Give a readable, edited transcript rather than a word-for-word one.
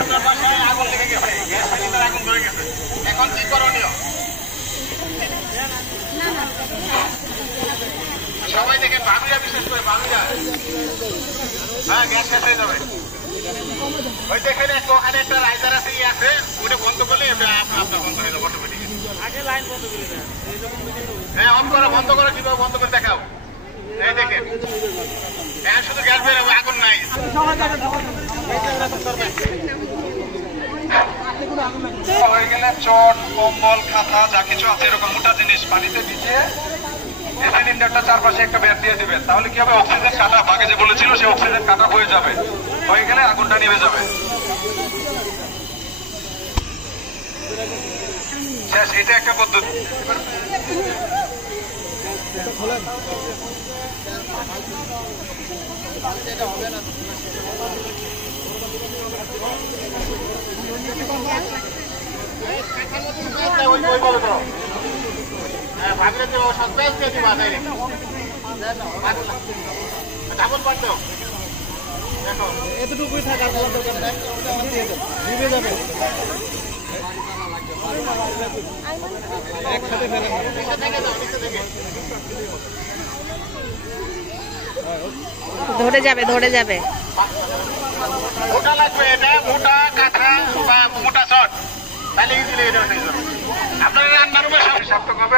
আপনার বাসায় আগুন লেগে গেছে, গ্যাস সিলিন্ডার আগুন ধরে গেছে, এখন কি করণীয়? সবাই দেখেন, ভাবিরা বিশেষ করে ভাবিরা, হ্যাঁ গ্যাস শেষ হয়ে যাবে। ওই দেখেন ওখানে একটা রাইজার আছে, আছে ওটা বন্ধ করলে আপনার বন্ধ হয়ে যাবে অটোমেটিক। আগে লাইন বন্ধ করে দেন, হ্যাঁ অন করো, বন্ধ করো, কিভাবে বন্ধ করে দেখাও। এই দেখেন এখন শুধু গ্যাস বের হবে, আগুন নাই। হয়ে গেলে চট, কম্বল, খাতা যা কিছু আছে এরকম মোটা জিনিস পানিতে ভিজিয়ে এই সিলিন্ডারটা চারপাশে একটা বের দিয়ে দিবেন। তাহলে কি হবে, অক্সিজেন কাটা আগে যে বলেছিল সেই অক্সিজেন কাটা হয়ে যাবে, হয়ে গেলে আগুনটা নিভে যাবে। শেষ, এটা একটা পদ্ধতি। এতটুকুই থাকার দরকার নাই, নিভে যাবে একসাথে ফেলে। ধরে যাবে, ধরে যাবে। মোটা লাগবে, এটা মোটা কাঁথা বা মোটা চট, তাহলে ইজিলি এটা হয়ে যাবে। আপনার রান্নার রুমে সব শক্ত করবে।